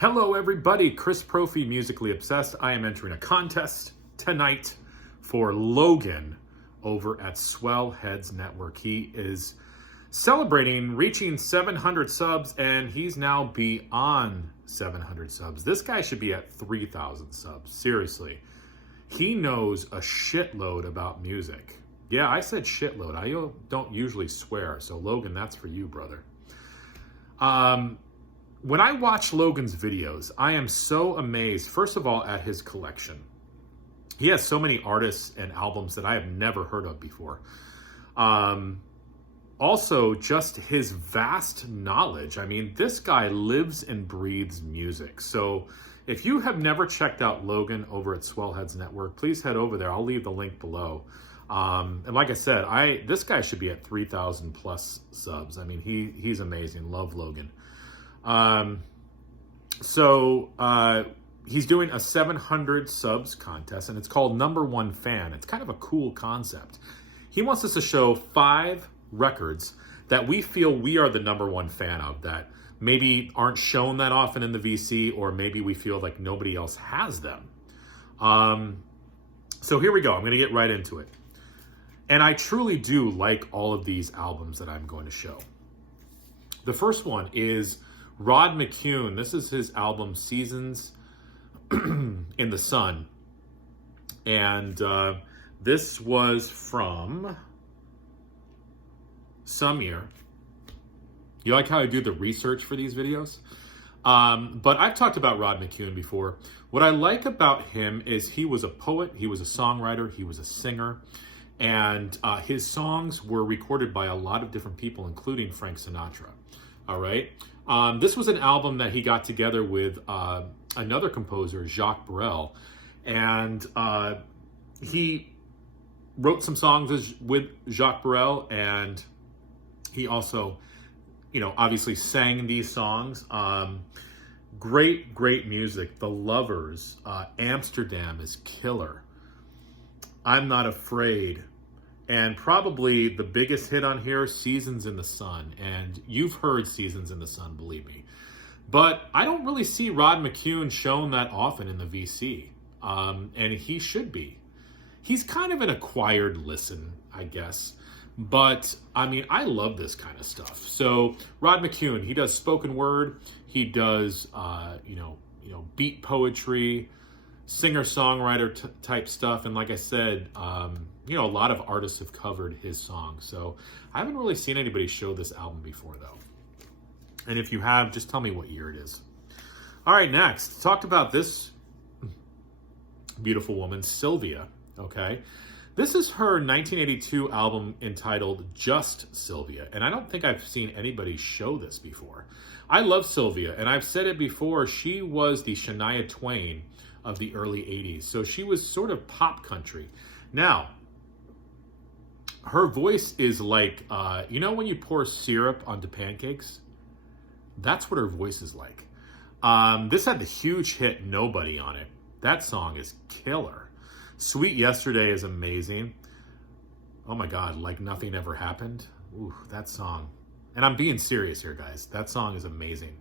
Hello everybody, Chris Profi, Musically Obsessed. I am entering a contest tonight for Logan over at Swellheads Network. He is celebrating reaching 700 subs and he's now beyond 700 subs. This guy should be at 3,000 subs, seriously. He knows a shitload about music. Yeah, I said shitload. I don't usually swear, so Logan, that's for you, brother. When I watch Logan's videos, I am so amazed, first of all, at his collection. He has so many artists and albums that I have never heard of before. Also, just his vast knowledge. I mean, this guy lives and breathes music. So if you have never checked out Logan over at Swellheads Network, please head over there. I'll leave the link below. And like I said, this guy should be at 3,000 plus subs. I mean, he's amazing. Love Logan. He's doing a 700 subs contest, and it's called Number One Fan. It's kind of a cool concept. He wants us to show 5 records that we feel we are the number one fan of, that maybe aren't shown that often in the VC, or maybe we feel like nobody else has them. So here we go. I'm going to get right into it. And I truly do like all of these albums that I'm going to show. The first one is Rod McKune. This is his album Seasons in the Sun. And this was from some year. You like how I do the research for these videos? But I've talked about Rod McKune before. What I like about him is he was a poet, he was a songwriter, he was a singer. And his songs were recorded by a lot of different people, including Frank Sinatra. All right. This was an album that he got together with another composer, Jacques Brel. And he wrote some songs with Jacques Brel. And he also, obviously sang these songs. Great, great music. The Lovers, Amsterdam is killer. I'm Not Afraid. And probably the biggest hit on here, Seasons in the Sun. And you've heard Seasons in the Sun, believe me. But I don't really see Rod McKune shown that often in the VC. And he should be. He's kind of an acquired listen, I guess. But, I mean, I love this kind of stuff. So, Rod McKune, he does spoken word. He does, beat poetry, singer-songwriter type stuff. And like I said, a lot of artists have covered his songs. So I haven't really seen anybody show this album before, though. And if you have, just tell me what year it is. All right, next. Talked about this beautiful woman, Sylvia, okay? This is her 1982 album entitled Just Sylvia. And I don't think I've seen anybody show this before. I love Sylvia, and I've said it before, she was the Shania Twain of the early 80s. So she was sort of pop country. Now, her voice is like, when you pour syrup onto pancakes? That's what her voice is like. This had the huge hit Nobody on it. That song is killer. Sweet Yesterday is amazing. Oh my God, Like Nothing Ever Happened. Ooh, that song. And I'm being serious here, guys. That song is amazing.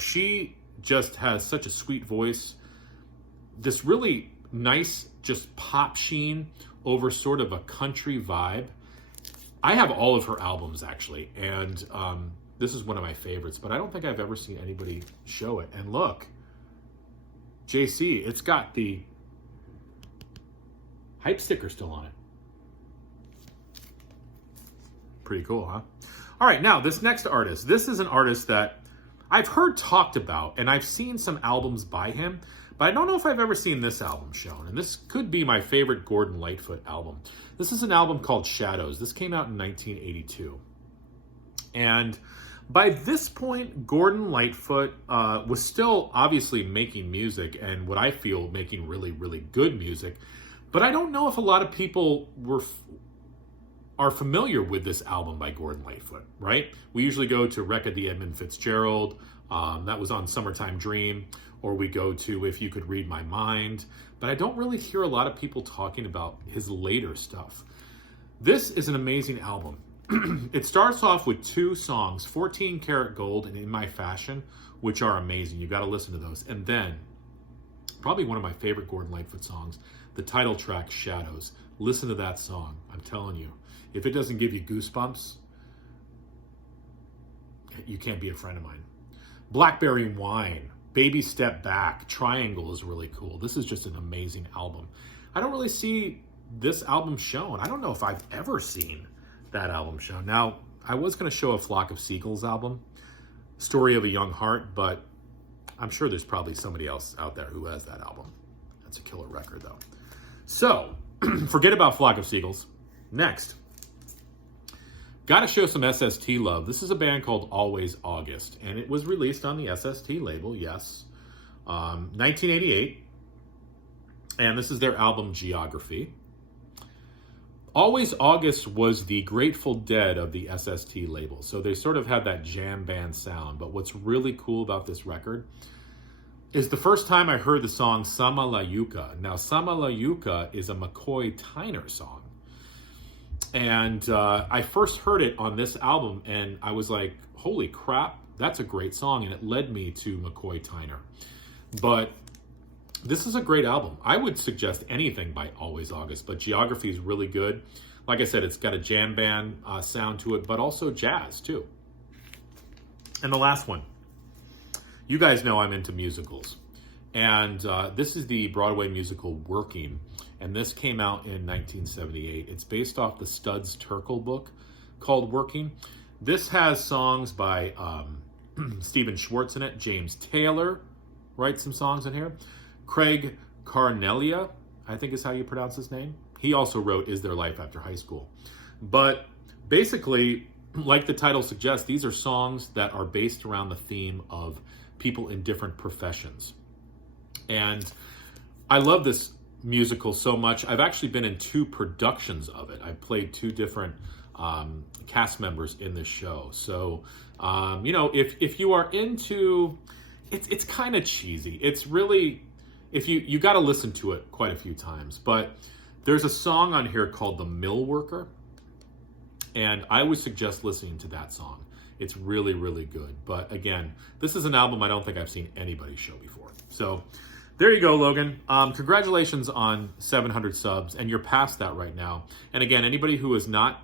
She just has such a sweet voice. This really nice, just pop sheen over sort of a country vibe. I have all of her albums, actually, and this is one of my favorites, but I don't think I've ever seen anybody show it. And look, JC, it's got the hype sticker still on it. Pretty cool, huh? All right, now, this next artist. This is an artist that I've heard talked about, and I've seen some albums by him, but I don't know if I've ever seen this album shown. And this could be my favorite Gordon Lightfoot album. This is an album called Shadows. This came out in 1982. And by this point, Gordon Lightfoot was still obviously making music, and what I feel making really, really good music. But I don't know if a lot of people are familiar with this album by Gordon Lightfoot, right? We usually go to Wreck of the Edmund Fitzgerald. That was on Summertime Dream. Or we go to If You Could Read My Mind. But I don't really hear a lot of people talking about his later stuff. This is an amazing album. it starts off with two songs, 14 Karat Gold and In My Fashion, which are amazing. You got to listen to those. And then, probably one of my favorite Gordon Lightfoot songs, the title track, Shadows. Listen to that song. I'm telling you, if it doesn't give you goosebumps, you can't be a friend of mine. Blackberry Wine, Baby Step Back, Triangle is really cool. This is just an amazing album. I don't really see this album shown. I don't know if I've ever seen that album shown. Now, I was going to show a Flock of Seagulls album, Story of a Young Heart, but I'm sure there's probably somebody else out there who has that album. That's a killer record, though. So, forget about Flock of Seagulls. Next, got to show some SST love. This is a band called Always August, and it was released on the SST label, yes, 1988, and this is their album Geography. Always August was the Grateful Dead of the SST label, so they sort of had that jam band sound, but what's really cool about this record is the first time I heard the song Sama La Yuka. Now, Sama La Yuka is a McCoy Tyner song. And I first heard it on this album, and I was like, holy crap, that's a great song, and it led me to McCoy Tyner. But this is a great album. I would suggest anything by Always August, but Geography is really good. Like I said, it's got a jam band sound to it, but also jazz, too. And the last one. You guys know I'm into musicals. And this is the Broadway musical Working. And this came out in 1978. It's based off the Studs Terkel book called Working. This has songs by Stephen Schwartz in it. James Taylor writes some songs in here. Craig Carnelia, I think is how you pronounce his name. He also wrote Is There Life After High School? But basically, like the title suggests, these are songs that are based around the theme of people in different professions. And I love this musical so much. I've actually been in 2 productions of it. I played 2 different cast members in this show. So, you know, if you are into, it's kind of cheesy. It's really, if you got to listen to it quite a few times. But there's a song on here called The Mill Worker, and I would suggest listening to that song. It's really, really good. But again, this is an album I don't think I've seen anybody show before. So there you go, Logan. Congratulations on 700 subs, and you're past that right now. And again, anybody who is not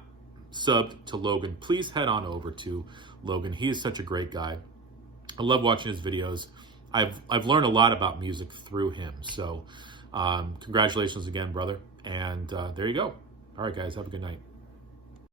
subbed to Logan, please head on over to Logan. He is such a great guy. I love watching his videos. I've learned a lot about music through him. So congratulations again, brother. And there you go. All right, guys, have a good night.